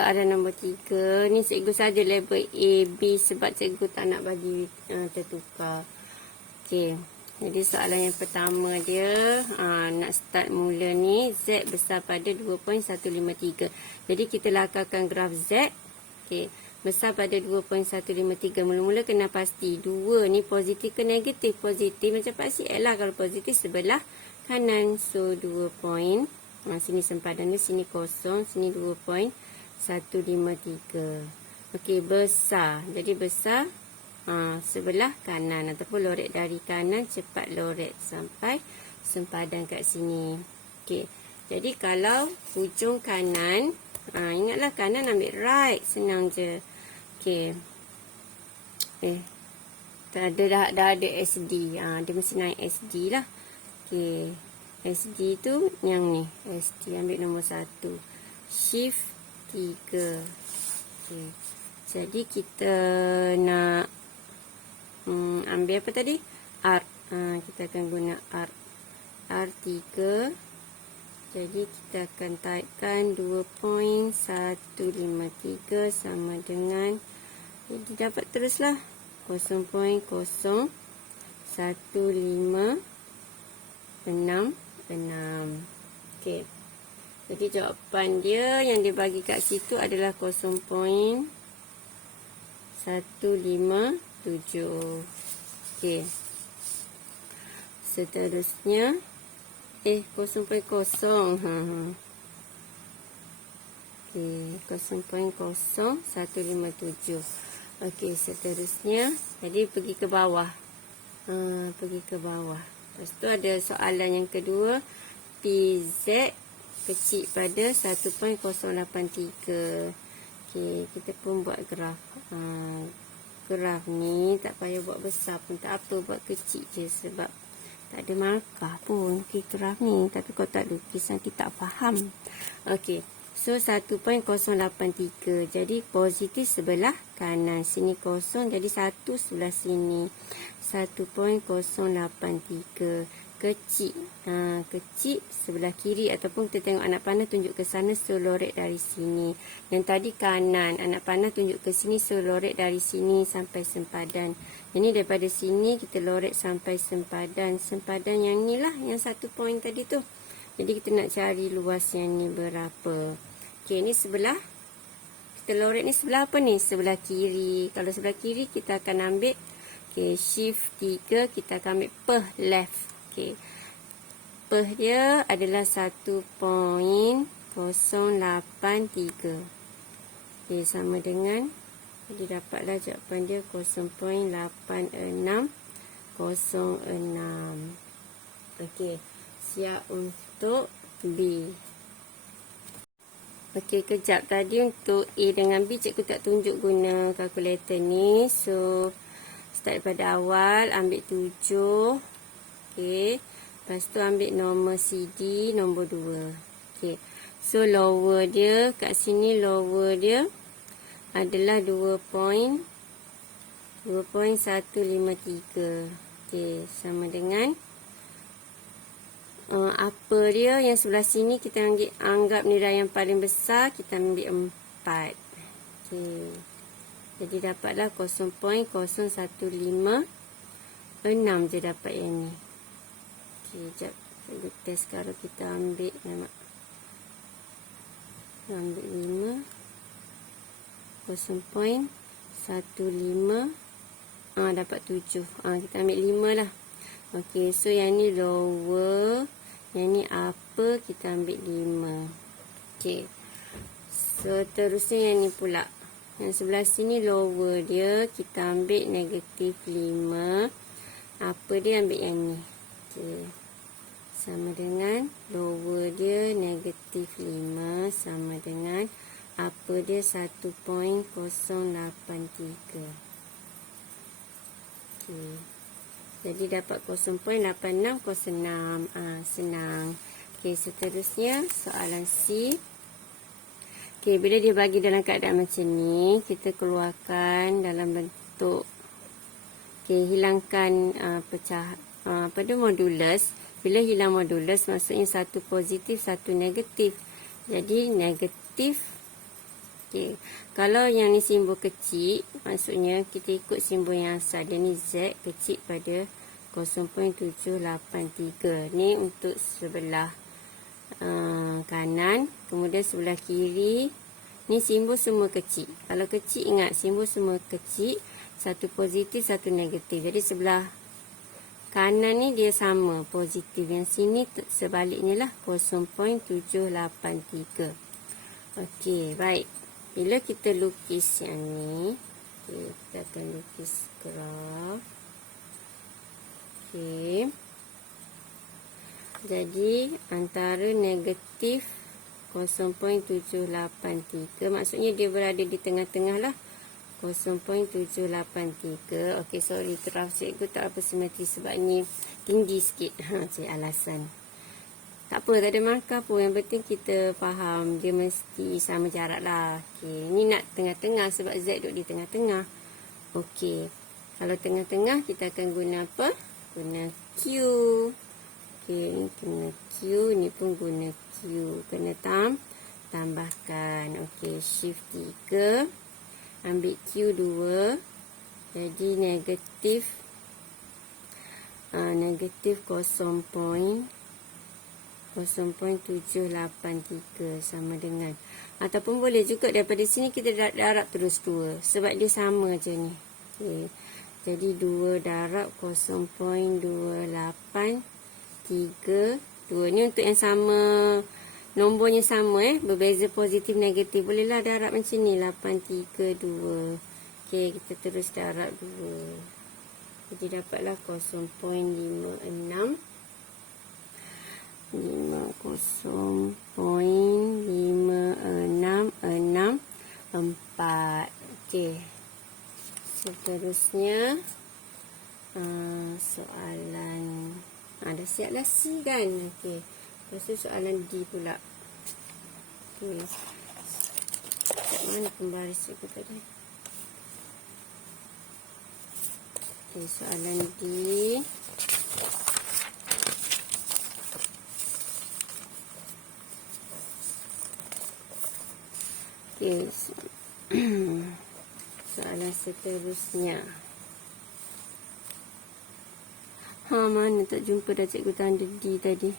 soalan nombor 3. Ni cikgu saja label A, B sebab cikgu tak nak bagi tertukar. Okey. Jadi soalan yang pertama dia nak start mula ni Z besar pada 2.153. Jadi kita lakarkan graf Z. Okey. Besar pada 2.153. Mula-mula kena pasti 2 ni positif ke negatif? Positif macam Pak CL lah. Kalau positif sebelah kanan. So 2 point. Sini sempadan dia, sini kosong, sini 2.153. Okey, besar. Jadi besar sebelah kanan ataupun lorek dari kanan, cepat lorek sampai sempadan kat sini. Okey. Jadi kalau hujung kanan, ingatlah kanan ambil right, senang je. Okey. Dah ada SD. Dia mesti naik SD lah. Okey. SD tu yang ni. SD ambil nombor 1. Shift 3. Okay. Jadi kita nak ambil apa tadi? R. Kita akan guna R. R3. Jadi kita akan typekan 2.153 sama dengan, jadi dapat teruslah 0.0156. Okey. Jadi jawapan dia yang dia bagi kat situ adalah 0.157. Okey. Seterusnya 0.0. Okey, 0.0157. Okey, seterusnya jadi pergi ke bawah. Pergi ke bawah. Lepas tu ada soalan yang kedua. PZ kecil pada 1.083. Okey, kita pun buat graf. Graf ni tak payah buat besar pun tak apa, buat kecil je sebab tak ada markah pun. Okey, graf ni. Tapi kalau tak lukis nanti tak faham. Okey, so 1.083. Jadi positif sebelah kanan. Sini kosong, jadi 1 sebelah sini. 1.083. Kecil. Kecil sebelah kiri ataupun kita tengok anak panah tunjuk ke sana, so lorek dari sini. Yang tadi kanan, anak panah tunjuk ke sini, so lorek dari sini sampai sempadan. Jadi daripada sini kita lorek sampai sempadan. Sempadan yang ni lah, yang 1 point tadi tu. Jadi kita nak cari luas yang ni berapa. Okey, ni sebelah. Kita lorek ni sebelah apa ni? Sebelah kiri. Kalau sebelah kiri kita akan ambil shift 3, kita akan ambil per left. Okey. Per dia adalah 1.083. Okey, sama dengan, jadi dapatlah jawapan dia 0.8606. Okey, siap untuk B. Okey, kejap. Tadi untuk A dengan B cikgu tak tunjuk guna kalkulator ni. So start daripada awal, ambil 7. Okey. Lepas tu ambil nombor CD, nombor 2. Okey. So lower dia, kat sini lower dia adalah 2.153. Okey, sama dengan upper dia yang sebelah sini kita anggap nilai yang paling besar, kita ambil 4. Okey. Jadi dapatlah 0.0156 je dapat yang ni. Okey, jap. Cikgu test kalau kita ambil 5. 0.15. Dapat 7. Kita ambil 5 lah. Okey, so yang ni lower, yang ni upper, kita ambil 5. Okey. So terusnya yang ni pula. Yang sebelah sini lower dia, kita ambil negatif 5. Upper dia ambil yang ni. Okey. Sama dengan lower dia negatif 5 sama dengan upper dia 1.083. Okey. Jadi dapat 0.8606. Senang. Okey, seterusnya soalan C. Okey, bila dia bagi dalam keadaan macam ni, kita keluarkan dalam bentuk, okey, hilangkan modulus. Bila hilang modulus, maksudnya satu positif, satu negatif. Jadi negatif Okey. Kalau yang ni simbol kecil, maksudnya kita ikut simbol yang asal. Dia ni Z kecil pada 0.783. Ni untuk sebelah kanan. Kemudian sebelah kiri. Ni simbol semua kecil. Kalau kecil, ingat simbol semua kecil. Satu positif, satu negatif. Jadi sebelah kanan ni dia sama positif. Yang sini sebaliknya lah 0.783. Okey, baik. Bila kita lukis yang ni, okay, kita akan lukis graf. Okey. Jadi antara negatif 0.783, maksudnya dia berada di tengah-tengah lah. 0.783. Okey, sorry, graf cikgu tak apa simetri sebab ni tinggi sikit. Cik alasan. Tak apa, tak ada markah pun. Yang penting kita faham dia mesti sama jarak lah. Okey, ni nak tengah-tengah sebab Z duduk di tengah-tengah. Okey, kalau tengah-tengah kita akan guna apa? Guna Q. Okey, ni guna Q, ni pun guna Q. Kena tambahkan. Okey, shift 3. Ambil Q2. Jadi negatif 0.783 sama dengan, ataupun boleh juga daripada sini kita darab terus 2 sebab dia sama je ni. Okay. Jadi 2 darab 0.283. Ni untuk yang sama, nombornya sama berbeza positif negatif. Bolehlah darab macam ni, 832. Okey, kita terus darab 2. Jadi dapatlah 0.56. 0.5664. Okey. Seterusnya soalan dah siap lah C kan. Okey. Lepas tu soalan D pula. Okey. Kat mana pembaris cikgu tadi? Okey, soalan D. Okey. Soalan seterusnya. Mana tak jumpa dah cikgu tanda D tadi.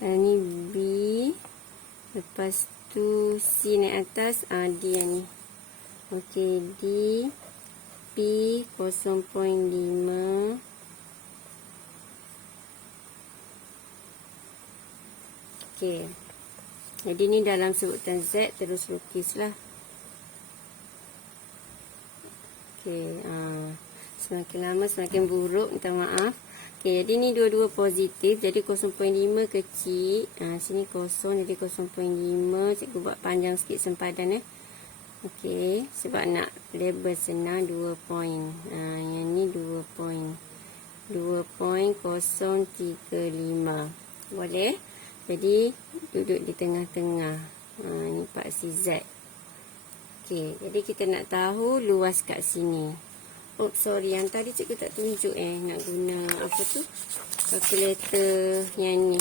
Ni B. Lepas tu C naik atas. D yang ni. Okey, D. P 0.5. Okey. Jadi ni dalam sebutan Z, terus lukislah. Okey, semakin lama semakin buruk, minta maaf. Okey, jadi ni dua-dua positif, jadi 0.5 kecil. Sini kosong, jadi 0.5. Cikgu buat panjang sikit sempadan Okey, sebab nak label senang 2 point. Yang ni 2 point. 2.035. Boleh? Jadi duduk di tengah-tengah. Ni paksi Z. Okey, jadi kita nak tahu luas kat sini. Oh, sorry, yang tadi cikgu tak tunjuk nak guna apa tu? Kalkulator yang ni.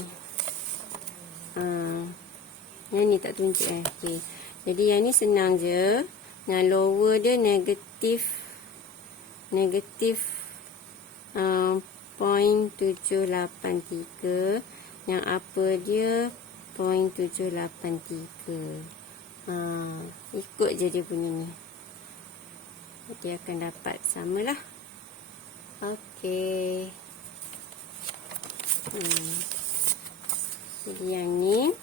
Yang ni tak tunjuk Okey. Jadi yang ni senang je. Yang lower dia negatif 0.783. Yang upper dia 0.783. Ikut je dia punya ni. Dia akan dapat samalah. Okey. Jadi yang ni.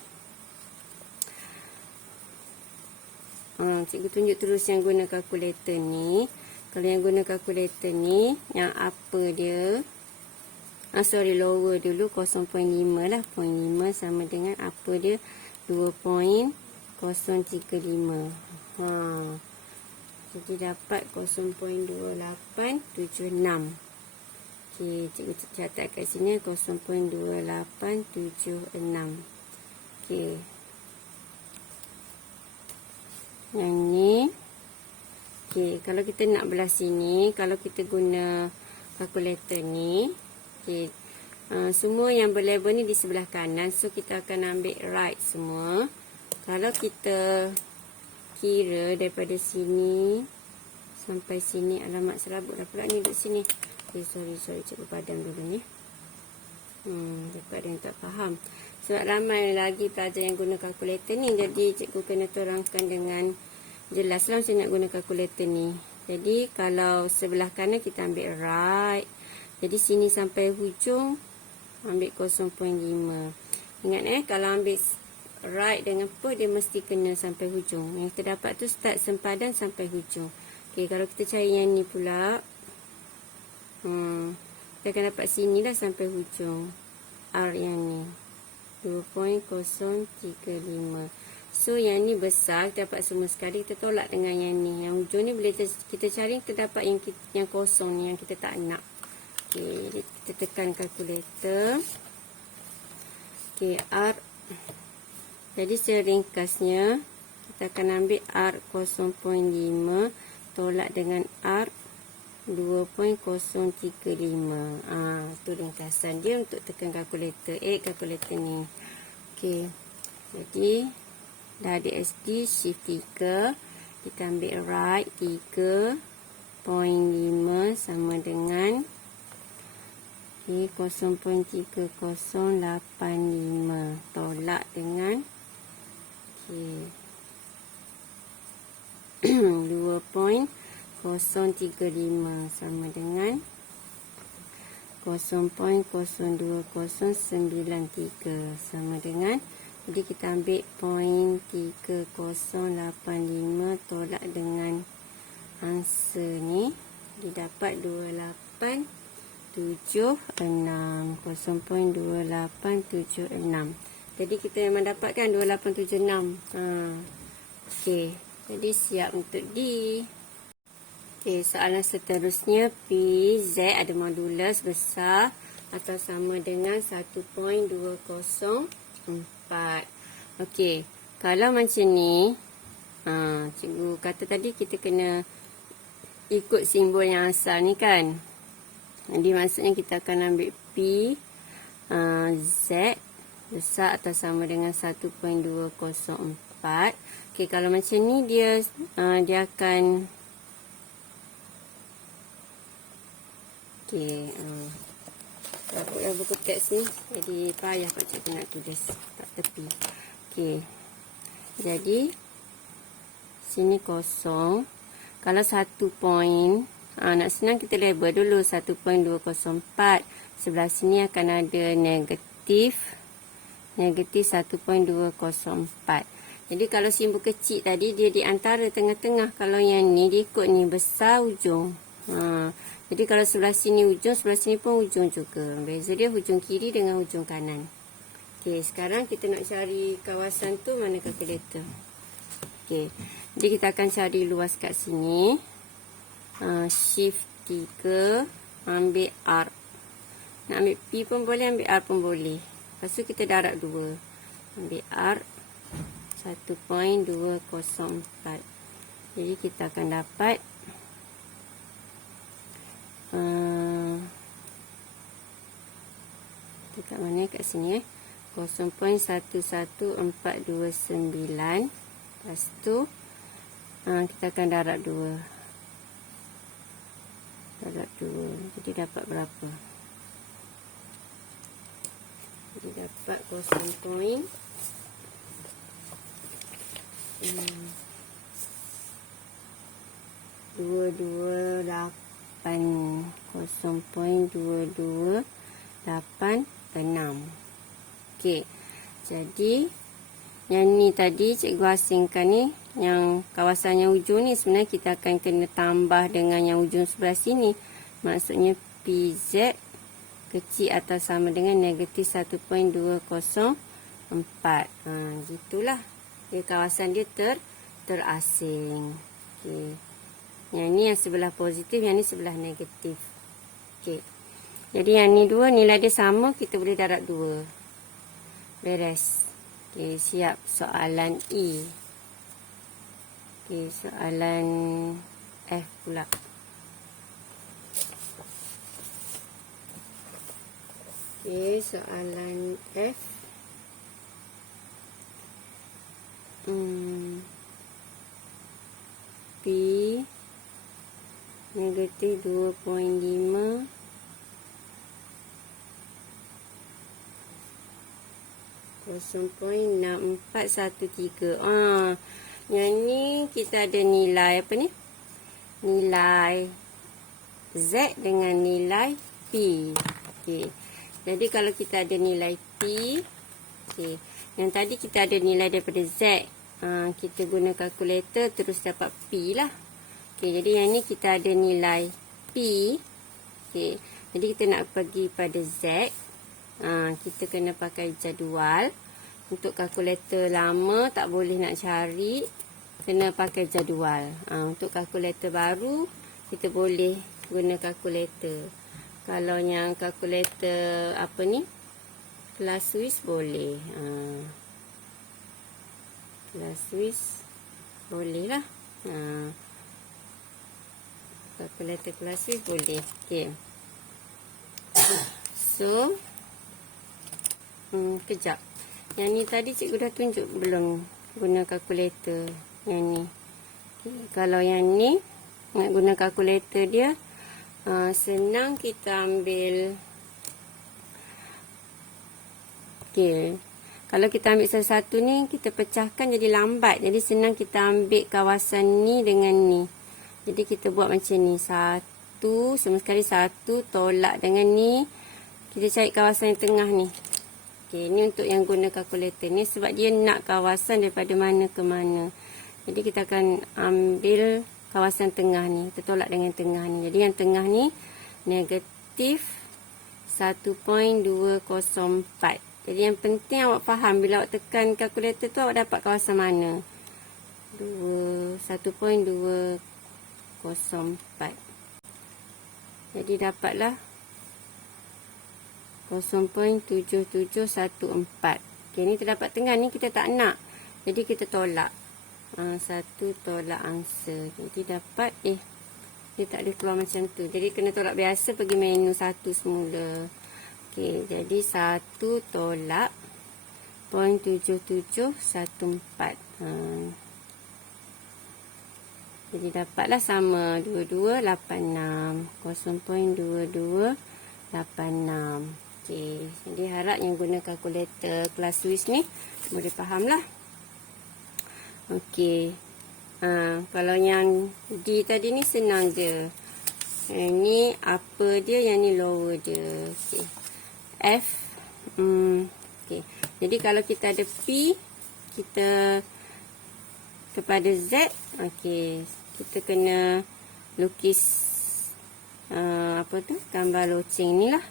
Cikgu tunjuk terus yang guna kalkulator ni. Kalau yang guna kalkulator ni, yang upper dia. Lower dulu 0.5 lah. 0.5 sama dengan upper dia 2.035. Jadi dapat 0.2876. Okey, cikgu catat kat sini 0.2876. Okey. Yang ni. Okey, kalau kita nak belah sini, kalau kita guna kalkulator ni, okey, semua yang berlabel ni di sebelah kanan, so kita akan ambil right semua. Kalau kita kira daripada sini sampai sini. Alamak, serabut dah pula ni duduk sini. Okay, sorry, cikgu padam dulu ni. Dapat ada yang tak faham. Sebab ramai lagi pelajar yang guna kalkulator ni, jadi cikgu kena terangkan dengan jelas lah macam nak guna kalkulator ni. Jadi kalau sebelah kanan kita ambil right. Jadi sini sampai hujung ambil 0.5. Ingat kalau ambil right dengan apa, dia mesti kena sampai hujung. Yang kita dapat tu start sempadan sampai hujung. Okay, kalau kita cari yang ni pula, kita akan dapat sini lah sampai hujung. R yang ni 2.035. So yang ni besar, kita dapat semua sekali. Kita tolak dengan yang ni. Yang hujung ni boleh kita cari, kita dapat yang kosong ni, yang kita tak nak. Okay, jadi kita tekan kalkulator. Okay, R. Jadi seringkasnya kita akan ambil R 0.5 tolak dengan R 2.035. Tu ringkasan dia untuk tekan kalkulator. Kalkulator ni. Okey. Jadi dah ada SD shift 3. Kita ambil right 3.5 sama dengan 0.3085 tolak dengan 2.035 sama dengan 0.02093 sama dengan, jadi kita ambil 0.3085 tolak dengan answer ni, didapat 0.2876. Jadi kita memang dapatkan 2876. Okey, jadi siap untuk D. Okey, soalan seterusnya, PZ ada modulus besar atau sama dengan 1.204. Okey, kalau macam ni, cikgu kata tadi kita kena ikut simbol yang asal ni kan. Jadi maksudnya kita akan ambil P Z besar atau sama dengan 1.204. Okey, kalau macam ni dia akan okey, aku dah buku teks ni, jadi payah pak cikgu nak tulis kat tepi. Okey. Jadi sini kosong. Kalau 1 point, nak senang kita label dulu 1.204. Sebelah sini akan ada negatif 1.204. Jadi kalau simbol kecil tadi dia di antara tengah-tengah. Kalau yang ni dia ikut ni besar ujung. Jadi kalau sebelah sini ujung, sebelah sini pun ujung juga. Beza dia hujung kiri dengan hujung kanan. Okey, sekarang kita nak cari kawasan tu, mana kalkulator. Okey, jadi kita akan cari luas kat sini. Shift 3, ambil R. Nak ambil P pun boleh, ambil R pun boleh. Lepas tu kita darab 2. Ambil R 1.204. Jadi kita akan dapat dekat mana, kat sini 0.11429. Lepas tu kita akan darab 2. Jadi dapat berapa? Jadi dapat 0.228. Okey. Jadi yang ni tadi cikgu asingkan ni, yang kawasan yang ujung ni sebenarnya kita akan kena tambah dengan yang ujung sebelah sini. Maksudnya PZ kecil atau sama dengan negatif 1.204. Gitulah. Dia kawasan dia terasing. Okey. Yang ni yang sebelah positif, yang ni sebelah negatif. Okey. Jadi yang ni dua nilai dia sama, kita boleh darab 2. Beres. Okey, siap soalan E. Okey, soalan F pula. Okey, soalan F. negatif 2.5 0.6413. Yang ni kita ada nilai apa ni? Nilai Z dengan nilai P. Okey. Jadi kalau kita ada nilai P, okey. Yang tadi kita ada nilai daripada Z. Kita guna kalkulator terus dapat P lah. Okey, jadi yang ni kita ada nilai P. Okey. Jadi kita nak pergi pada Z. Kita kena pakai jadual. Untuk kalkulator lama tak boleh nak cari, kena pakai jadual. Untuk kalkulator baru kita boleh guna kalkulator. Kalau yang kalkulator apa ni, kelas Swiss boleh. Kelas Swiss boleh lah. Kalkulator kelas Swiss boleh. Okey. So kejap. Yang ni tadi cikgu dah tunjuk belum guna kalkulator yang ni. Okay. Kalau yang ni nak guna kalkulator dia senang, kita ambil. Okey. Kalau kita ambil satu-satu ni, kita pecahkan jadi lambat. Jadi senang kita ambil kawasan ni dengan ni. Jadi kita buat macam ni. Satu, semua sekali satu, tolak dengan ni. Kita cari kawasan yang tengah ni. Okey, ni untuk yang guna kalkulator ni sebab dia nak kawasan daripada mana ke mana. Jadi kita akan ambil kawasan tengah ni. Kita tolak dengan tengah ni. Jadi yang tengah ni negatif 1.204. Jadi yang penting awak faham bila awak tekan kalkulator tu awak dapat kawasan mana. 1.204. Jadi dapatlah 0.7714. Okey, ni terdapat tengah ni kita tak nak. Jadi kita tolak. 1 tolak angsa. Jadi dapat dia tak ada keluar macam tu. Jadi kena tolak biasa, pergi menu 1 semula. Okey, jadi 1 tolak 0.7714. Jadi dapatlah sama 2286. 0.2286. Okey, jadi harap yang guna kalkulator kelas Swiss ni boleh faham lah. Okey. Kalau yang D tadi ni senang je. Yang ni upper dia, yang ni lower dia. Okey. F. Okey. Jadi kalau kita ada P, kita kepada Z, okey, kita kena lukis apa tu? Gambar loceng ni lah.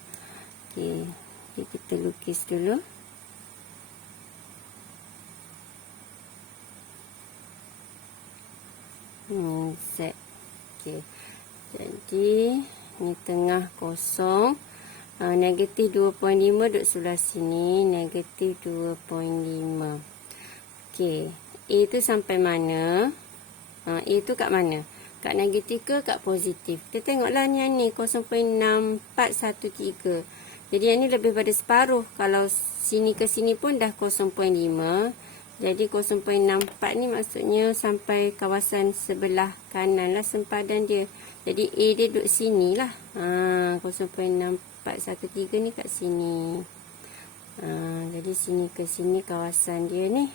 Okey, jadi kita lukis dulu. Z. Okey. Jadi ni tengah kosong. Negatif 2.5 duduk sebelah sini, negatif 2.5. Okey, A tu sampai mana? A tu kat mana? Kat negatif ke kat positif? Kita tengoklah ni yang ni 0.6413. Jadi yang ni lebih pada separuh. Kalau sini ke sini pun dah 0.5. Jadi 0.64 ni maksudnya sampai kawasan sebelah kanan lah sempadan dia. Jadi A dia duduk sini lah. 0.6413 ni kat sini. Jadi sini ke sini kawasan dia ni.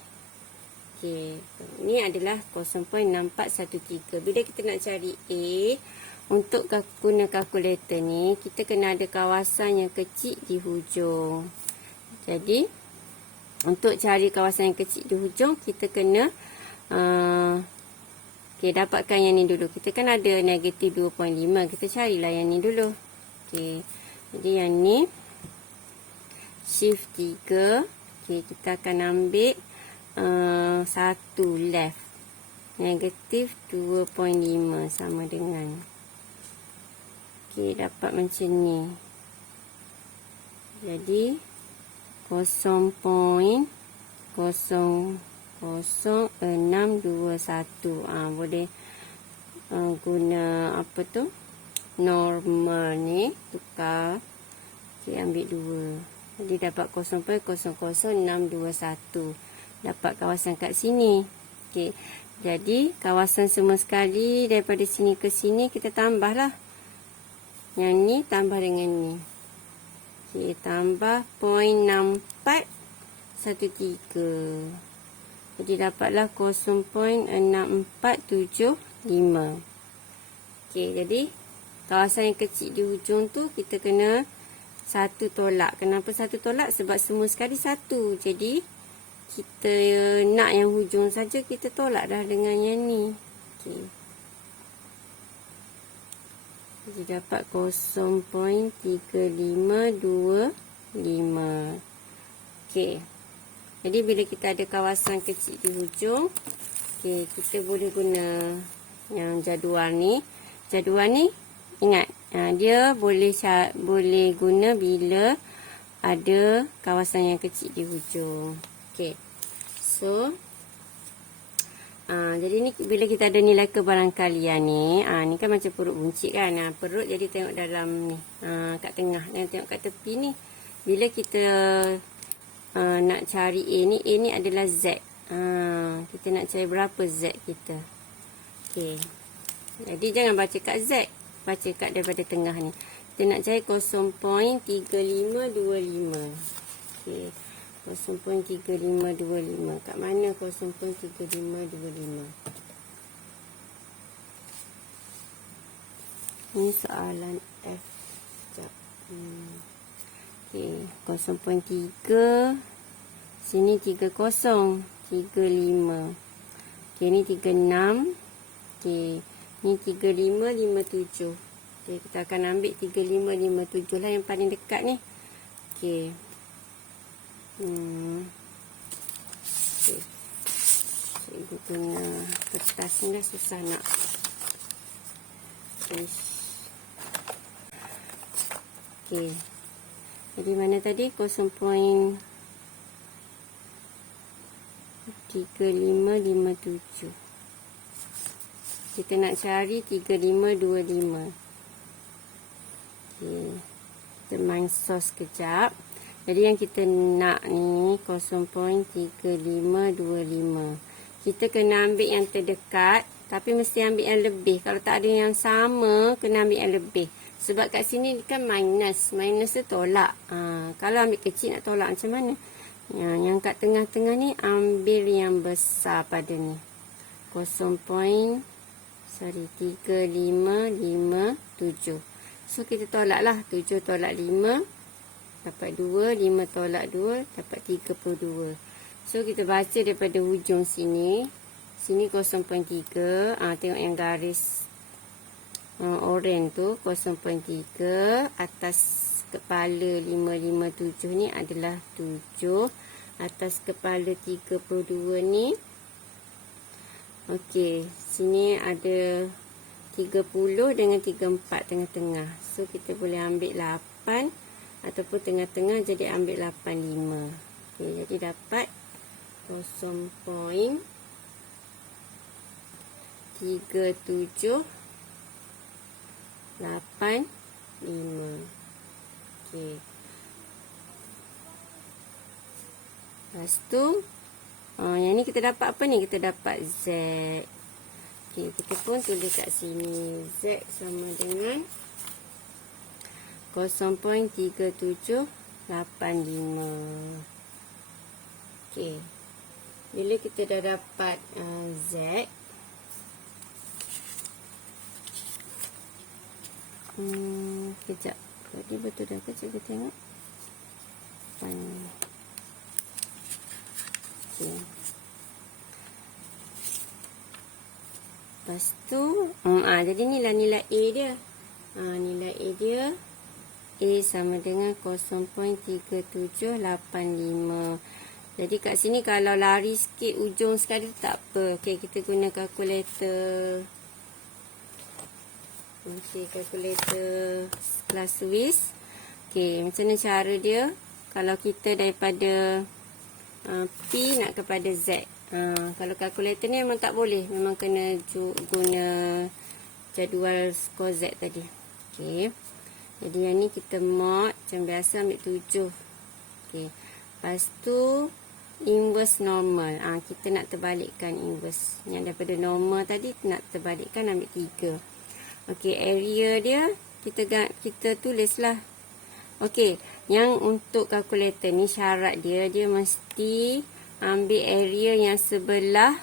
Okey, ni adalah 0.6413. Bila kita nak cari A, untuk guna kalkulator ni, kita kena ada kawasan yang kecil di hujung. Jadi, untuk cari kawasan yang kecil di hujung, kita kena dapatkan yang ni dulu. Kita kan ada negatif 2.5. Kita carilah yang ni dulu. Okey, jadi yang ni shift 3. Okey, kita akan ambil 1 left. Negatif 2.5 sama dengan. Okey, dapat macam ni. Jadi 0.00621. Boleh guna apa tu? Normal ni tukar. Okey, ambil 2. Jadi dapat 0.00621. Dapat kawasan kat sini. Okey. Jadi kawasan semua sekali daripada sini ke sini kita tambahlah. Yang ni tambah dengan ni. Okey, tambah 0.6413. Jadi dapatlah 0.6475. Okey, jadi kawasan yang kecil di hujung tu kita kena satu tolak. Kenapa satu tolak? Sebab semua sekali satu. Jadi kita nak yang hujung saja, kita tolak dah dengan yang ni. Okey. Jadi dapat 0.3525. Okey. Jadi bila kita ada kawasan kecil di hujung, okey, kita boleh guna yang jadual ni. Jadual ni ingat, dia boleh guna bila ada kawasan yang kecil di hujung. Okey. So, jadi ni bila kita ada nilai kebarangkalian ni, ni kan macam perut buncit kan. Perut jadi tengok dalam ni, kat tengah. Dan tengok kat tepi ni. Bila kita nak cari A ni adalah Z. Kita nak cari berapa Z kita. Okey. Jadi jangan baca kat Z. Baca kat daripada tengah ni. Kita nak cari 0.3525. Okey. 0.3525. Kat mana 0.3525? Ini soalan F. Sekejap. Okey. 0.3. Sini 30. 35. Okey. Ni 36. Okey. Ni 3557. Okey. Kita akan ambil 3557 lah yang paling dekat ni. Okey. Okay. Cikgu guna kertas ni dah susah nak. Okay. Jadi mana tadi? 0.3557. Kita nak cari 3525. Okay. Kita main sos kejap. Jadi yang kita nak ni 0.3525. Kita kena ambil yang terdekat, tapi mesti ambil yang lebih. Kalau tak ada yang sama, kena ambil yang lebih. Sebab kat sini kan minus. Minus tu tolak. Kalau ambil kecil nak tolak macam mana? Yang kat tengah-tengah ni ambil yang besar pada ni. 0.3557. So kita tolak lah. 7 tolak 5. Dapat 2, 5 tolak 2, dapat 32. So, kita baca daripada hujung sini. Sini 0.3. Tengok yang garis oren tu, 0.3. Atas kepala 557 ni adalah 7. Atas kepala 32 ni. Okey, sini ada 30 dengan 34 tengah-tengah. So, kita boleh ambil 8. Ataupun tengah-tengah jadi ambil 85. Okey, jadi dapat 0.3785. Okey. Lepas tu, yang ni kita dapat apa ni? Kita dapat Z. Okey, kita pun tulis kat sini. Z sama dengan 0.3785. Okey. Bila kita dah dapat Z, kejap. Tadi betul dah ke cikgu tengok? Okey. Lepas tu, jadi inilah nilai A dia. Nilai A dia, A sama dengan 0.3785. Jadi kat sini kalau lari sikit ujung sekali tak apa. Okey, kita guna kalkulator. Okey, kalkulator kelas Swiss. Okey, macam mana cara dia? Kalau kita daripada P nak kepada Z. Kalau kalkulator ni memang tak boleh. Memang kena guna jadual skor Z tadi. Okey. Jadi yang ni kita mod. Macam biasa ambil 7. Okey. Lepas tu inverse normal. Kita nak terbalikkan inverse. Yang daripada normal tadi nak terbalikkan, ambil 3. Okey, area dia kita tulislah. Okey, yang untuk kalkulator ni syarat dia mesti ambil area yang sebelah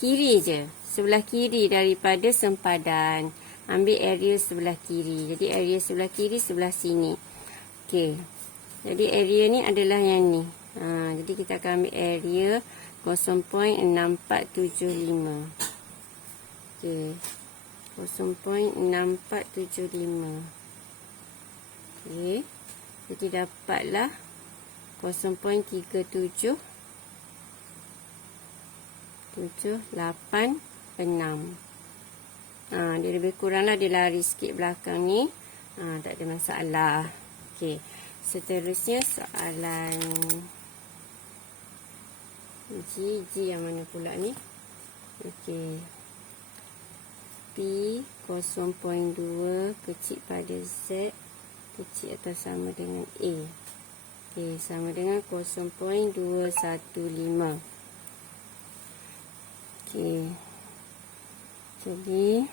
kiri je. Sebelah kiri daripada sempadan. Ambil area sebelah kiri. Jadi area sebelah kiri sebelah sini. Okey. Jadi area ni adalah yang ni. Jadi kita akan ambil area 0.6475. Okey. 0.6475. Okey. Jadi dapatlah 0.3776. Dia lebih kurang lah, dia lari sikit belakang ni. Tak ada masalah. Okey. Seterusnya soalan G yang mana pula ni? Okey. P 0.2 kecil pada Z kecil atau sama dengan A. Okey, sama dengan 0.215. Okey. Jadi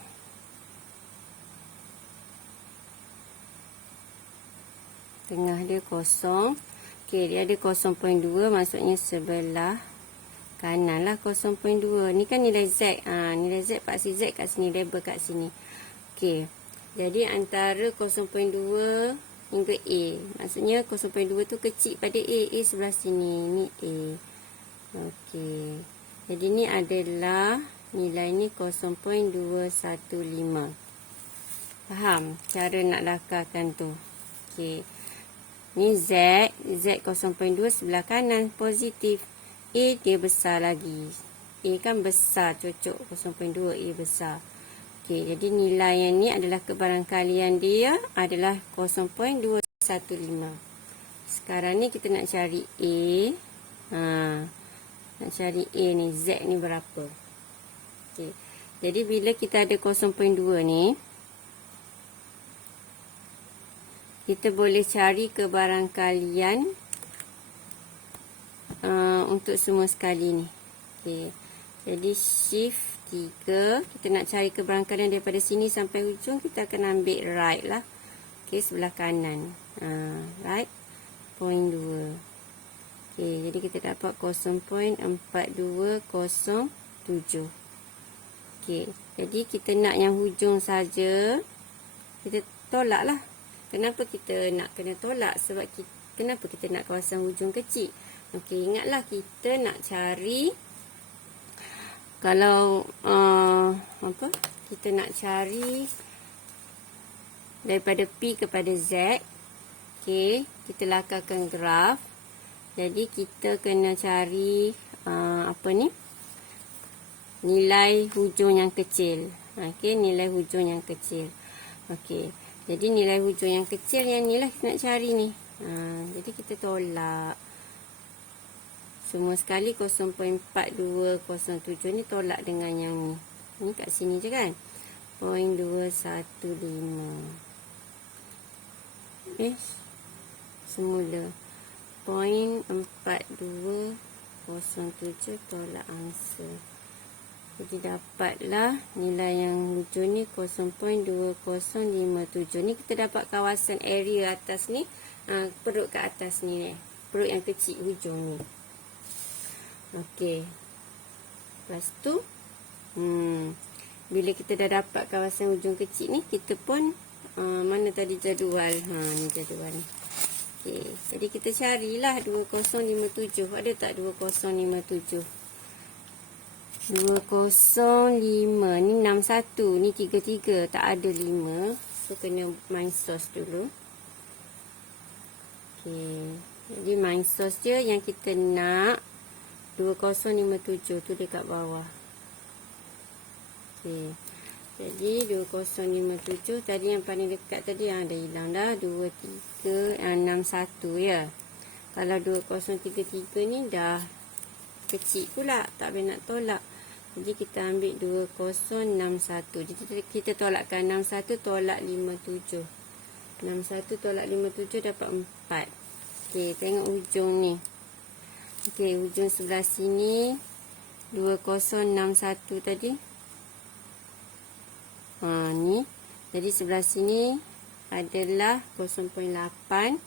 tengah dia kosong. Okey, dia ada 0.2, maksudnya sebelah kanan lah 0.2. Ni kan nilai Z. Nilai Z, paksi Z kat sini, label kat sini. Okey. Jadi antara 0.2 hingga A. Maksudnya 0.2 tu kecil pada A. A sebelah sini. Ni A. Okey. Jadi ni adalah nilai ni 0.215. Faham cara nak lakarkan tu? Okey. Ni Z. Z 0.2 sebelah kanan. Positif. A dia besar lagi. A kan besar. Cocok 0.2. A besar. Okey. Jadi nilai yang ni adalah kebarangkalian dia adalah 0.215. Sekarang ni kita nak cari A. Nak cari A ni. Z ni berapa? Okey. Jadi bila kita ada 0.2 ni, kita boleh cari kebarangkalian untuk semua sekali ni. Okey. Jadi shift 3, kita nak cari kebarangkalian daripada sini sampai hujung, kita akan ambil right lah. Okey, sebelah kanan. Right. 0.2. Okey, jadi kita dapat 0.4207. Okey, jadi kita nak yang hujung saja. Kita tolak lah. Kenapa kita nak kena tolak? Sebab kenapa kita nak kawasan hujung kecil? Okey, ingatlah kita nak cari, kalau kita nak cari daripada P kepada Z. Okey, kita lakarkan graf. Jadi kita kena cari nilai hujung yang kecil. Okey, nilai hujung yang kecil. Okey. Jadi nilai hujung yang kecil yang ni lah kita nak cari ni. Jadi kita tolak. Semua sekali 0.4207 ni tolak dengan yang ni. Ni kat sini je kan. 0.215. Semula. 0.4207 tolak angsa. Jadi dapatlah nilai yang hujung ni 0.2057. Ni kita dapat kawasan area atas ni. Perut kat atas ni. Perut yang kecil hujung ni. Okey. Lepas tu. Bila kita dah dapat kawasan hujung kecil ni. Kita pun. Mana tadi jadual. Ni jadual ni. Okey. Jadi kita carilah 2057. Ada tak 2057? 205 ni 61 ni 33 tak ada 5, so kena main source dulu. Okey, jadi main source je yang kita nak 2057 tu dekat bawah. Okey, jadi 2057 tadi yang paling dekat tadi yang dah hilang dah, 2361 ya. Kalau 2033 ni dah kecil pula, tak boleh nak tolak. Jadi kita ambil 2061. Jadi kita tolakkan 61 tolak 57. 61 tolak 57 dapat 4. Okey, tengok hujung ni. Okey, hujung sebelah sini 2061 tadi. Ni. Jadi sebelah sini adalah 0.8.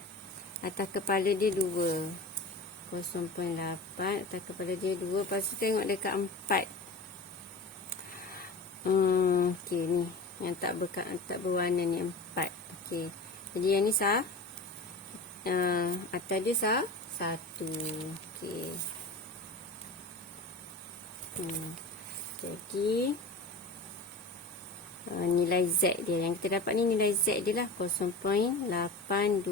Atas kepala dia 2. 0.8 atas kepala dia 2. Lepas tu tengok dekat 4. Okey, ni. Yang tak berwarna ni 4. Okey. Jadi yang ni sah. Atas dia sah 1. Okey. Jadi nilai Z dia. Yang kita dapat ni nilai Z dia lah 0.821.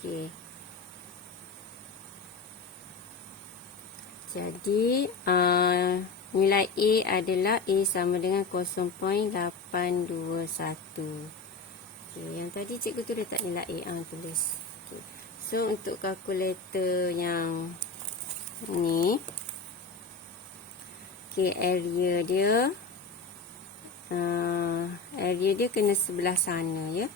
Okey. Jadi nilai A adalah A sama dengan 0.821. Okey, yang tadi cikgu tu letak nilai A tulis. Okey. So untuk kalkulator yang ni, okey, area dia kena sebelah sana ya.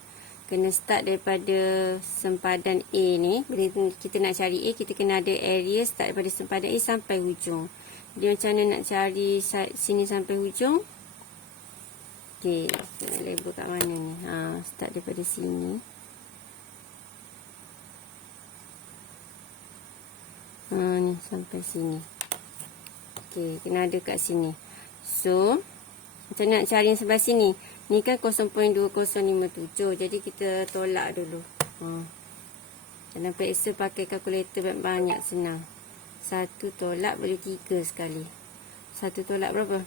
Kena start daripada sempadan A ni. Bila kita nak cari A, kita kena ada area start daripada sempadan A sampai hujung. Jadi macam mana nak cari sini sampai hujung? Okey, kita nak label kat mana ni? Start daripada sini. Ni sampai sini. Okey, kena ada kat sini. So, macam nak cari yang sebelah sini? Ni kan 0.2057. Jadi kita tolak dulu. Jangan periksa pakai kalkulator banyak, senang. 1 tolak boleh 3 sekali. 1 tolak berapa?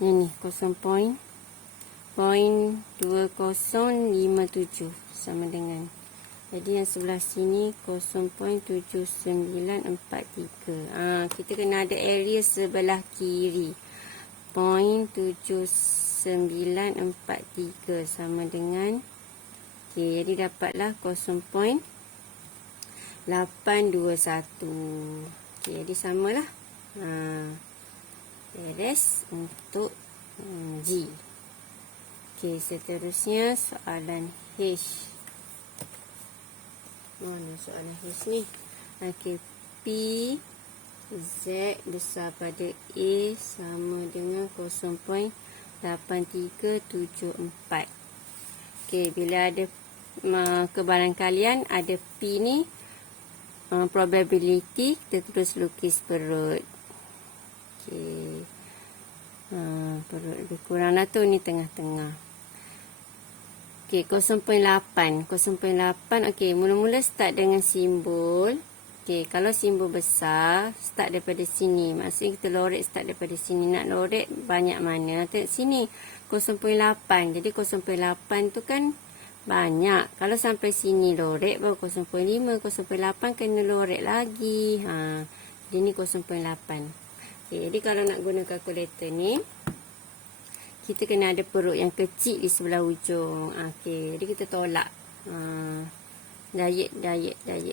Ni 0.2057 sama dengan. Jadi yang sebelah sini 0.7943. Kita kena ada area sebelah kiri. 0.7943 sama dengan. Okey, jadi dapatlah 0.821. Okey, jadi samalah. Beres untuk G. Okey, seterusnya soalan H. Mana soalan H ni? Okey, P Z besar pada A sama dengan 0.8374. Okey, bila ada kebarangkalian ada P ni, probability, kita terus lukis perut. Okey. Perut lebih kurang lah tu, ni tengah-tengah. Okey, 0.8. 0.8, okey, mula-mula start dengan simbol. Okey, kalau simbol besar, start daripada sini. Maksudnya kita lorek start daripada sini. Nak lorek banyak mana? Tengok sini, 0.8. Jadi 0.8 tu kan banyak. Kalau sampai sini lorek, baru 0.5. 0.8 kena lorek lagi. Jadi ni 0.8. Okey, jadi kalau nak guna kalkulator ni, kita kena ada perut yang kecil di sebelah ujung. Okey, jadi kita tolak. Dayet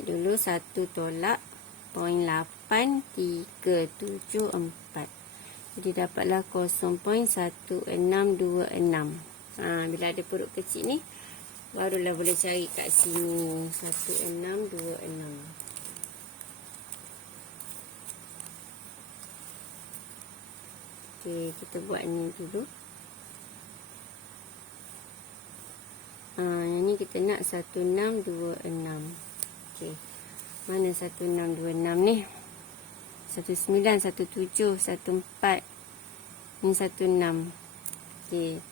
dulu. 1 tolak 0.8374. Jadi dapatlah 0.1626. Bila ada perut kecil ni, barulah boleh cari kat sini. 1626. Okey, kita buat ni dulu. Yang ni kita nak 1626. Okey. Mana 1626 ni? 19, 17, 14. Ni 16. Okey.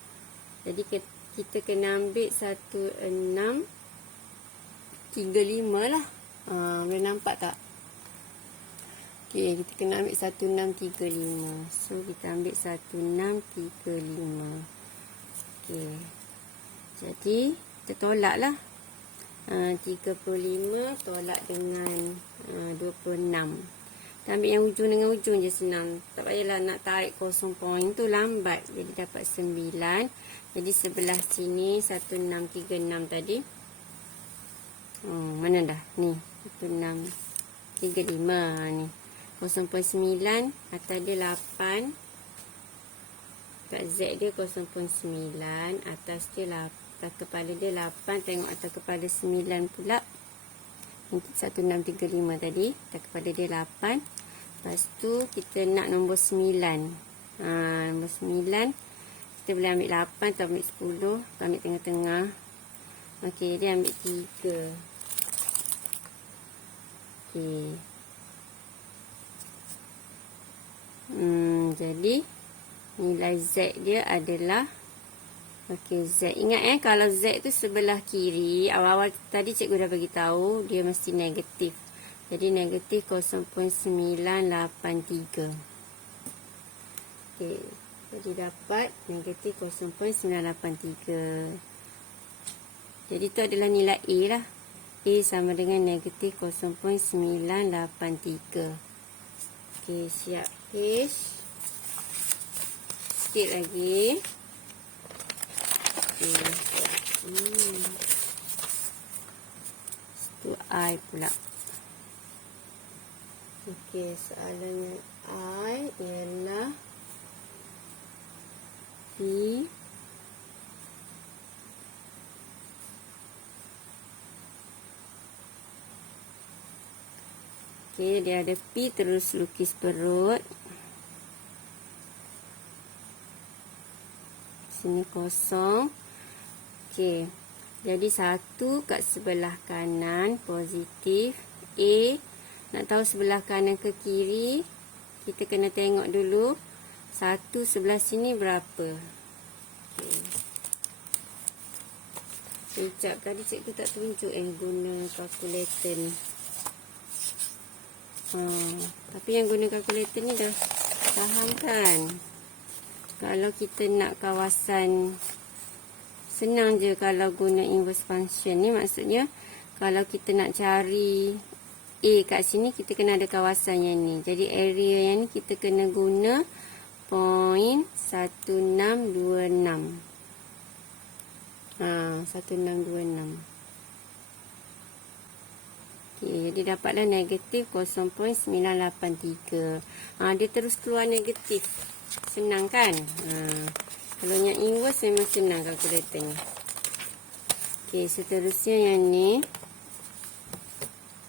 Jadi kita kena ambil 1635 lah. Boleh nampak tak? Okey, kita kena ambil 1635. So kita ambil 1635. Okey. Jadi, kita tolak lah. 35 tolak dengan 26. Kita ambil yang ujung dengan ujung je senang. Tak payahlah nak tarik kosong point tu, lambat. Jadi dapat 9. Jadi sebelah sini 1636 tadi. Mana dah? Ni, 1635 ni. 0.9, atas dia 8. Kat Z dia 0.9, atas dia 8. Atas kepala dia 8, tengok atas kepala 9 pula. 1635 tadi. Tak kepada dia 8. Lepas tu kita nak nombor 9. Nombor 9 kita boleh ambil 8 atau ambil 10. Kita ambil tengah-tengah. Okey, dia ambil 3. Okey. Jadi nilai Z dia adalah Z. Ingat kalau Z tu sebelah kiri, awal-awal tadi cikgu dah bagi tahu dia mesti negatif. Jadi negatif 0.983. Okey. Jadi dapat negatif 0.983. Jadi tu adalah nilai A lah. A sama dengan negatif 0.983. Okey, siap H. Sikit lagi. Itu I pula. Okey, soalannya I ialah P okey, dia ada P terus lukis perut. Sini kosong. Okey. Jadi 1 kat sebelah kanan positif. A. Nak tahu sebelah kanan ke kiri, kita kena tengok dulu 1 sebelah sini berapa. Okey. Sekejap, tadi cikgu tak tunjuk guna kalkulator ni. Tapi yang guna kalkulator ni dah faham kan? Kalau kita nak kawasan, senang je kalau guna inverse function ni. Maksudnya kalau kita nak cari A kat sini, kita kena ada kawasan yang ni. Jadi area yang ni kita kena guna 0.1626. 1626. Okey, jadi dapatlah negatif 0.983. Dia terus keluar negatif. Senang kan? Kalau yang inverse memang senang kalkulator ni. Okey, seterusnya yang ni.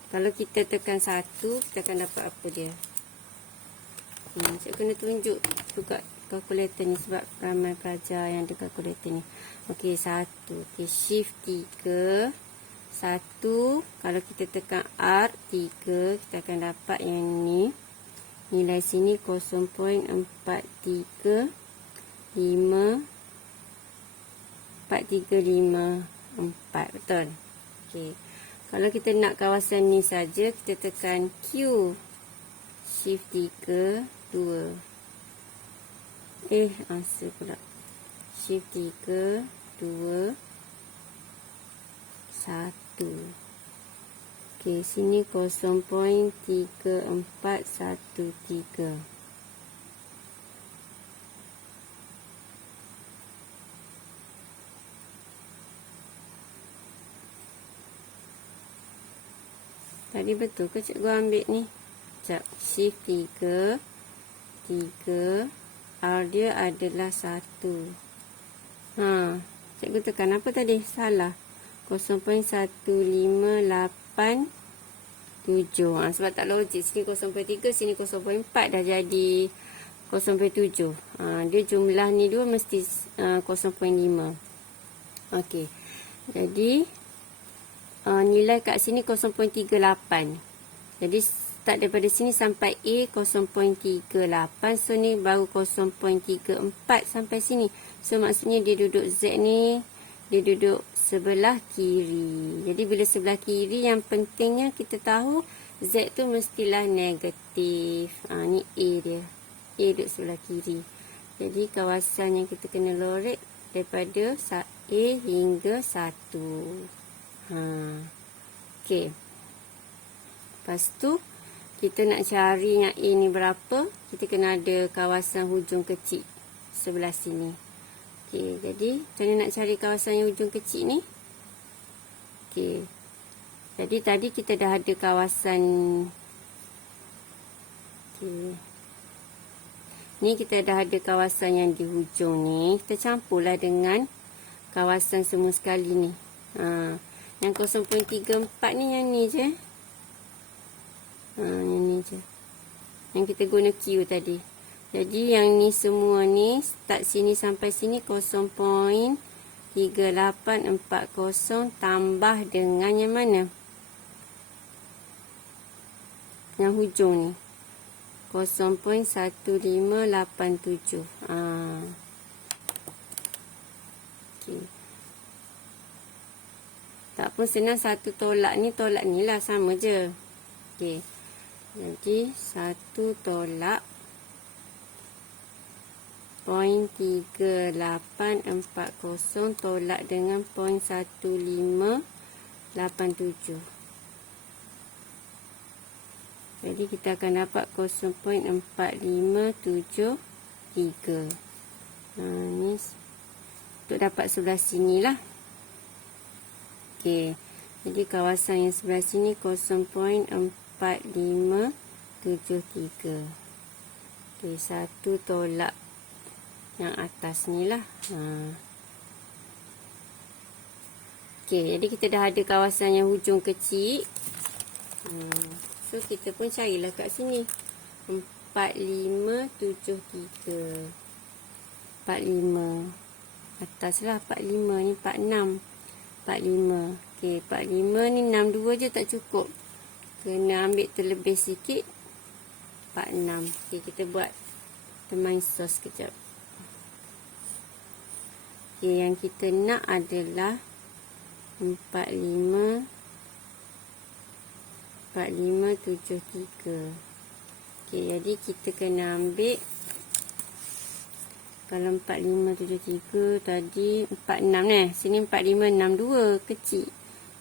Kalau kita tekan 1, kita akan dapat apa dia? Saya kena tunjuk juga kalkulator ni sebab ramai pelajar yang ada kalkulator ni. Okey, 1. Okey, shift 3. 1. Kalau kita tekan R 3, kita akan dapat yang ni. Nilai sini 0.4354. Betul? Okey. Kalau kita nak kawasan ni saja, kita tekan Q. Shift 3, 2. Answer pula. Shift 3, 2, 1. Okey, sini 0.3413. Tadi betul ke cikgu ambil ni? Sekejap. Shift 3. 3. R dia adalah 1. Cikgu tekan apa tadi? Salah. 0.1587. Sebab tak logik. Sini 0.3, sini 0.4. Dah jadi 0.7. Dia jumlah ni dua mesti 0.5. Okey. Jadi nilai kat sini 0.38. Jadi start daripada sini sampai A 0.38. So ni baru 0.34 sampai sini. So maksudnya dia duduk Z ni, dia duduk sebelah kiri. Jadi bila sebelah kiri, yang pentingnya kita tahu Z tu mestilah negatif. Ni A dia. A duduk sebelah kiri. Jadi kawasan yang kita kena lorek daripada A hingga 1. Okey. Lepas tu kita nak cari yang A ni berapa, kita kena ada kawasan hujung kecil sebelah sini. Okey, jadi macam mana nak cari kawasan yang hujung kecil ni? Okey. Jadi tadi kita dah ada kawasan. Okey. Ni kita dah ada kawasan yang di hujung ni. Kita campurlah dengan kawasan semua sekali ni. Yang 0.34 ni yang ni je. Yang ni je. Yang kita guna Q tadi. Jadi yang ni semua ni start sini sampai sini 0.3840 tambah dengan yang mana? Yang hujung ni. 0.1587. Okay. Tak pun senang, satu tolak ni lah sama je. Okay. Jadi 1 tolak 0.3840 tolak dengan 0.1587. Jadi kita akan dapat 0.4573. Ni untuk dapat sebelah sini lah. Okey. Jadi kawasan yang sebelah sini 0.4573. Okey, 1 tolak yang atas ni lah. Okey, jadi kita dah ada kawasan yang hujung kecil. So, kita pun carilah kat sini. 4573. 45. Atas lah 45. Ni 46. 45. Okey, 45 ni 62 je tak cukup. Kena ambil terlebih sikit. 46. Okey, kita buat teman sos kejap. Okey, yang kita nak adalah 4573. Okey, jadi kita kena ambil, kalau 4573 tadi 46 sini 4562 kecil.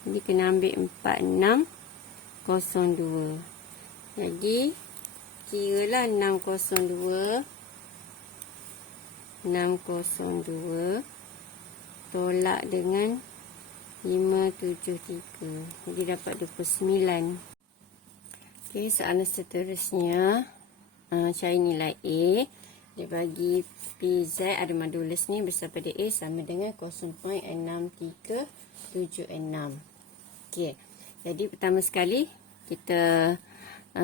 Jadi kena ambil 4602. Jadi kiralah 602 tolak dengan 573. Jadi dapat 29. Okey, soalan seterusnya, cari nilai A. Dia bagi PZ ada modulus ni besar pada A sama dengan 0.6376. Okey, jadi pertama sekali kita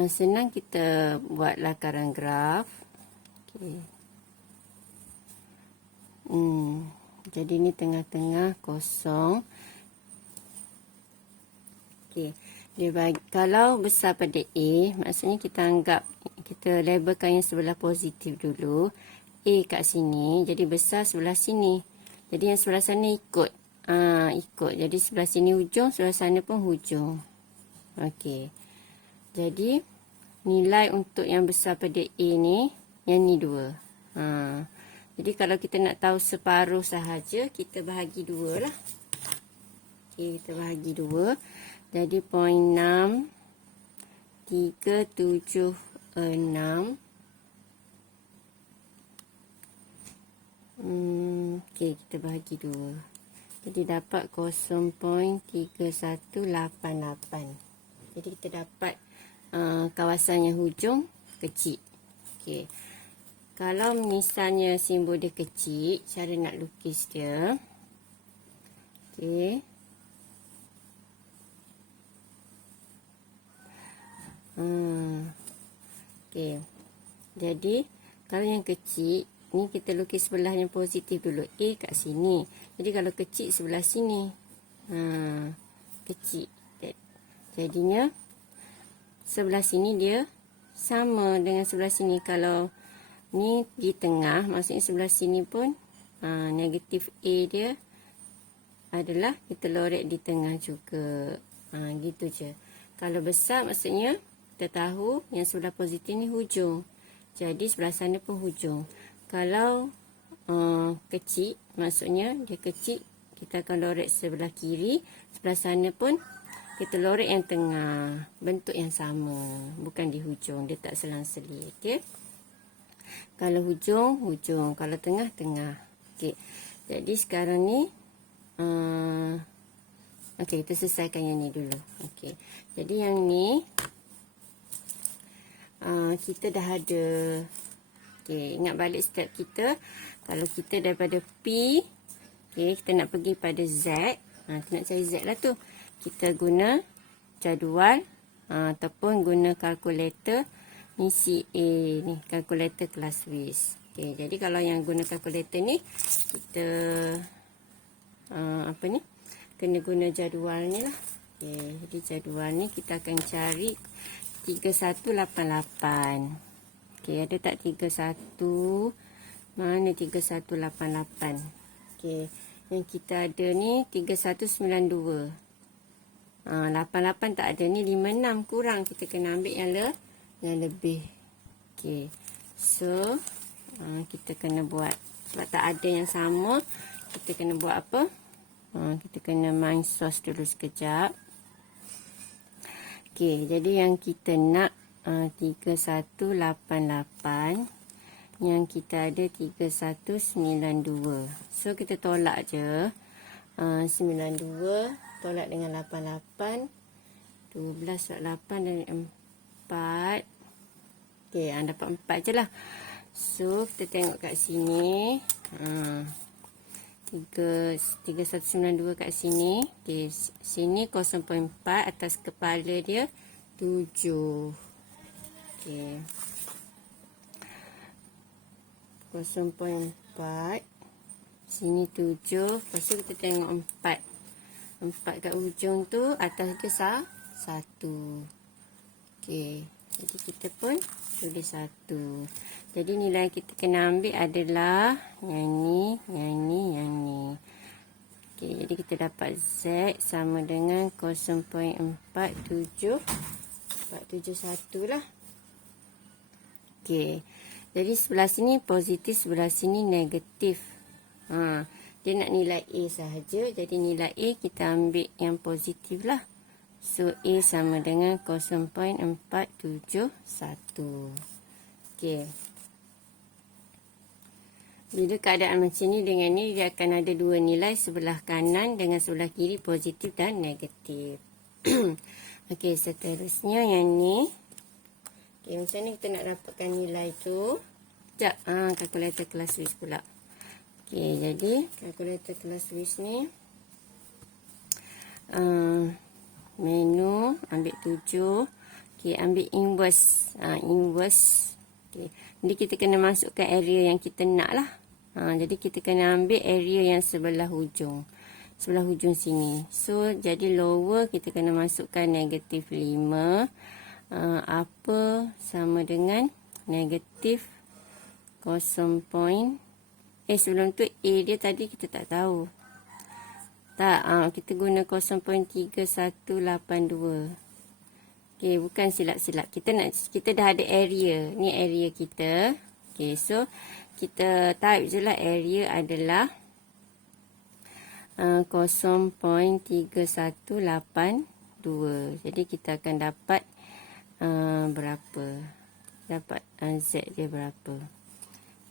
senang kita buat lakaran graf. Okey. Jadi ni tengah-tengah kosong. Okey. Dia bagi, kalau besar pada A, maksudnya kita anggap, kita labelkan yang sebelah positif dulu. A kat sini, jadi besar sebelah sini. Jadi yang sebelah sana ikut. Ikut. Jadi sebelah sini hujung, sebelah sana pun hujung. Okey. Jadi, nilai untuk yang besar pada A ni, yang ni 2. Jadi kalau kita nak tahu separuh sahaja, kita bahagi 2 lah. Okey, kita bahagi 2. Jadi 0.6376. Okey, kita bahagi 2. Jadi dapat 0.3188. Jadi kita dapat kawasan yang hujung kecil. Okey. Kalau misalnya simbol dia kecil, cara nak lukis dia. Okey. Okey. Jadi kalau yang kecil ni kita lukis sebelah yang positif dulu. A kat sini. Jadi kalau kecil sebelah sini. Kecil. Jadinya sebelah sini dia sama dengan sebelah sini. Kalau ni di tengah, maksudnya sebelah sini pun negatif A dia adalah kita lorek di tengah juga. Gitu je. Kalau besar maksudnya kita tahu yang sebelah positif ni hujung. Jadi sebelah sana pun hujung. Kalau kecil, maksudnya dia kecil, kita akan lorek sebelah kiri. Sebelah sana pun kita lorek yang tengah. Bentuk yang sama. Bukan di hujung. Dia tak selang-seli. Okey. Kalau hujung, hujung. Kalau tengah, tengah. Okey. Jadi sekarang ni, okey, kita selesaikan yang ni dulu. Okey. Jadi yang ni, kita dah ada. Okey, ingat balik step kita. Kalau kita daripada P, okey, kita nak pergi pada Z. Kita nak cari Z lah tu. Kita guna jadual ataupun guna kalkulator ni CA ni, kalkulator kelas WIS. Okey, jadi kalau yang guna kalkulator ni kita kena guna jadual ni lah. Okey, jadi jadual ni kita akan cari 3188. Okey, ada tak 31? Mana 3188? Okey, yang kita ada ni 3192. 88 tak ada, ni 56 kurang, kita kena ambil yang lebih. Okey. So, kita kena buat, sebab tak ada yang sama, kita kena buat apa? Kita kena main source dulu sekejap. Okey, jadi yang kita nak 3188, yang kita ada 3192. So, kita tolak je. 92 tolak dengan 88, 12 tolak 8 dan 4. Okey, dapat 4 je lah. So, kita tengok kat sini. 3192 kat sini. Okey, sini 0.4, atas kepala dia 7. Okey. 0.4. Sini 7. Lepas tu kita tengok 4. 4 kat ujung tu, atas dia 1. Okey. Jadi kita pun tulis 1. Jadi nilai kita kena ambil adalah yang ni, yang ni, yang ni. Okey, jadi kita dapat Z sama dengan 0.471 lah. Okey. Jadi sebelah sini positif, sebelah sini negatif. Dia nak nilai A sahaja. Jadi nilai A kita ambil yang positif lah. So, A sama dengan 0.471. Okey. Bila keadaan macam ni, dengan ni dia akan ada dua nilai, sebelah kanan dengan sebelah kiri positif dan negatif. Okey, seterusnya yang ni. Okey, macam ni kita nak dapatkan nilai tu. Sekejap, kalkulator kelas WIS pula. Okey, jadi kalkulator kelas WIS ni. Menu, ambil 7. Okey, ambil inverse. Inverse. Okey, jadi kita kena masukkan area yang kita nak lah. Jadi kita kena ambil area yang sebelah hujung. Sebelah hujung sini. So, jadi lower kita kena masukkan negatif 5. Upper sama dengan negatif 0. Sebelum tu A dia tadi kita tak tahu. Tak, kita guna 0.3182. Okey, bukan silap-silap. Kita dah ada area. Ni area kita. Okey, so kita type je lah area adalah 0.3182. Jadi kita akan dapat berapa? Dapat Z dia berapa?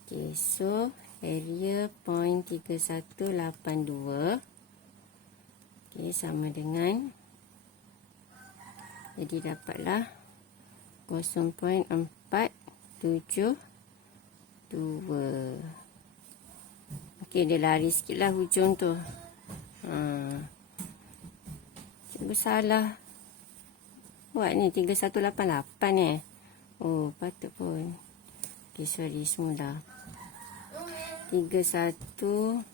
Okey, so area 0.3182. Okey, sama dengan, jadi dapatlah 0.472. Okey, dia lari sikit lah hujung tu. Cikgu salah buat ni 3188 Oh, patut pun. Okey, sorry semula. 31.3188.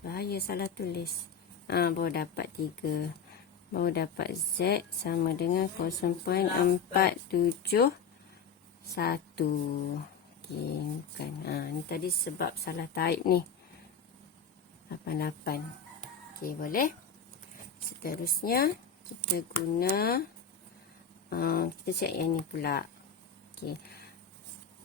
Bahaya salah tulis. Baru dapat 3. Baru dapat Z sama dengan 0.471. Okey, bukan. Ni tadi sebab salah type ni. 88. Okey, boleh. Seterusnya kita guna kita cek yang ni pula. Okey.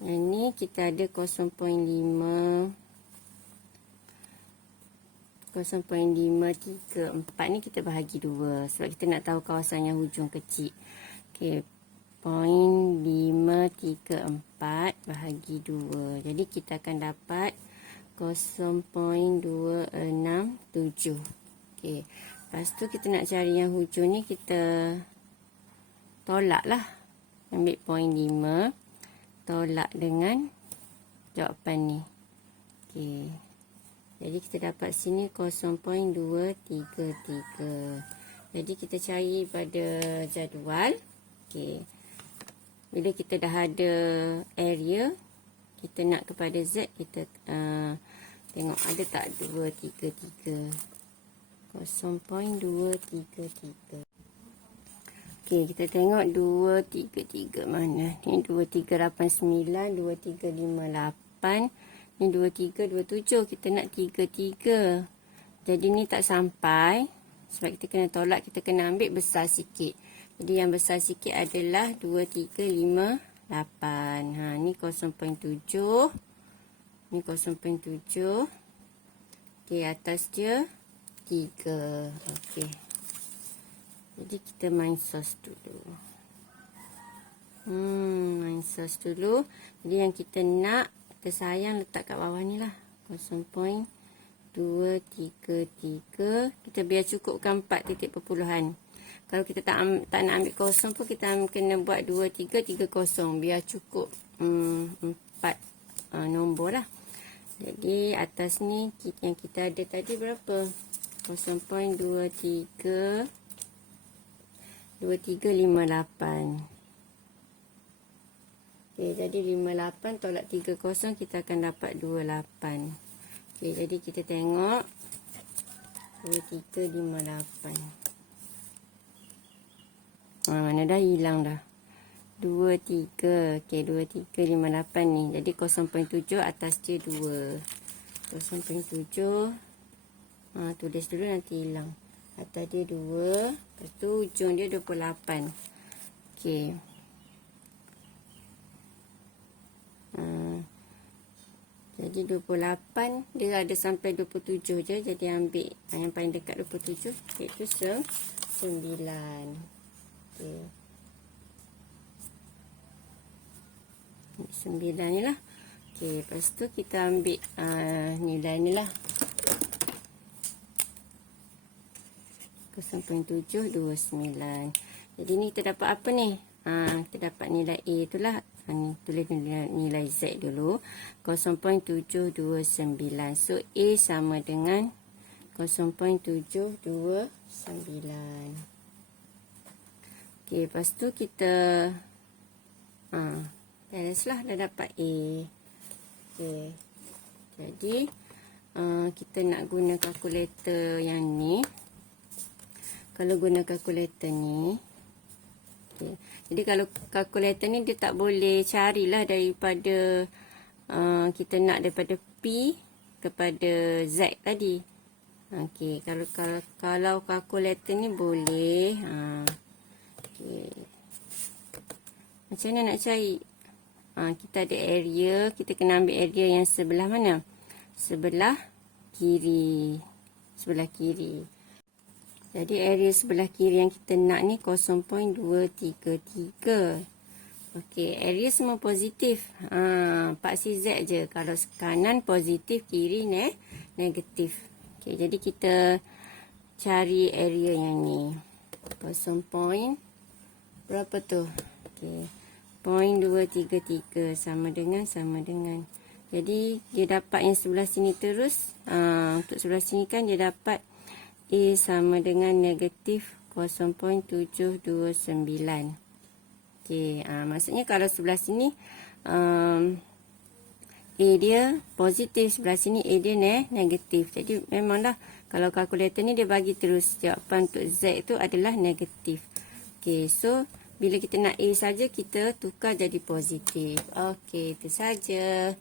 Yang ni kita ada 0.534 ni kita bahagi 2 sebab kita nak tahu kawasan yang hujung kecil. Okey, 0.534 bahagi 2. Jadi kita akan dapat 0.267. Okey. Lepas tu kita nak cari yang hujung ni, kita tolak lah. Ambil 0.5 tolak dengan jawapan ni. Okey. Jadi kita dapat sini 0.233. Jadi kita cari pada jadual. Okey. Bila kita dah ada area, kita nak kepada Z, kita tengok ada tak 233. 0.233. Okey, kita tengok 233 mana. Ni 2389, 2358. Ni 2327. Kita nak 33. Jadi ni tak sampai. Sebab kita kena tolak, kita kena ambil besar sikit. Jadi yang besar sikit adalah 2358. Ha, ni 0.7. Ni 0.7. Okey, atas dia 3. Okey. Jadi kita main source dulu. Main source dulu. Jadi yang kita nak, kita sayang letak kat bawah ni lah. 0.233. Kita biar cukupkan 4 titik perpuluhan. Kalau kita tak nak ambil kosong pun, kita kena buat 2330. Biar cukup 4 nombor lah. Jadi atas ni yang kita ada tadi berapa? 0.2358. Okey, jadi 58 tolak 30, kita akan dapat 28. Okey, jadi kita tengok 2358. Mana dah hilang dah. 23. Okey, 2358 ni. Jadi 0.7 atas dia 2. 0.7. Tulis dulu nanti hilang. Atas dia 2. Lepas tu ujung dia 28. Okey. Jadi 28 dia ada sampai 27 je. Jadi ambil yang paling dekat 27, iaitu 9. Okey. 9 ni lah. Okey, lepas tu kita ambil nilai ni lah. 0.729. Jadi ni kita dapat apa ni? Kita dapat nilai A itulah. Ni tulis nilai Z dulu. 0.729. So A sama dengan 0.729. Okey, lepas tu kita balance lah, dah dapat A. Okey. Jadi kita nak guna kalkulator yang ni. Kalau guna kalkulator ni, okay. Jadi kalau kalkulator ni dia tak boleh carilah daripada kita nak daripada P kepada Z tadi. Okey, kalau kalkulator ni boleh. Okey. Macam mana nak cari? Kita ada area, kita kena ambil area yang sebelah mana? Sebelah kiri. Sebelah kiri. Jadi area sebelah kiri yang kita nak ni 0.233. Okey, area semua positif. Paksi Z je. Kalau kanan positif, kiri negatif. Okey, jadi kita cari area yang ni. 0. Berapa tu? Okey. 0.233 sama dengan. Jadi dia dapat yang sebelah sini terus. Untuk sebelah sini kan dia dapat A sama dengan negatif 0.729. Okey, maksudnya kalau sebelah sini A dia positif, sebelah sini A dia negatif. Jadi memanglah kalau kalkulator ni dia bagi terus jawapan untuk Z itu adalah negatif. Okey, so bila kita nak A saja, kita tukar jadi positif. Okey, itu saja.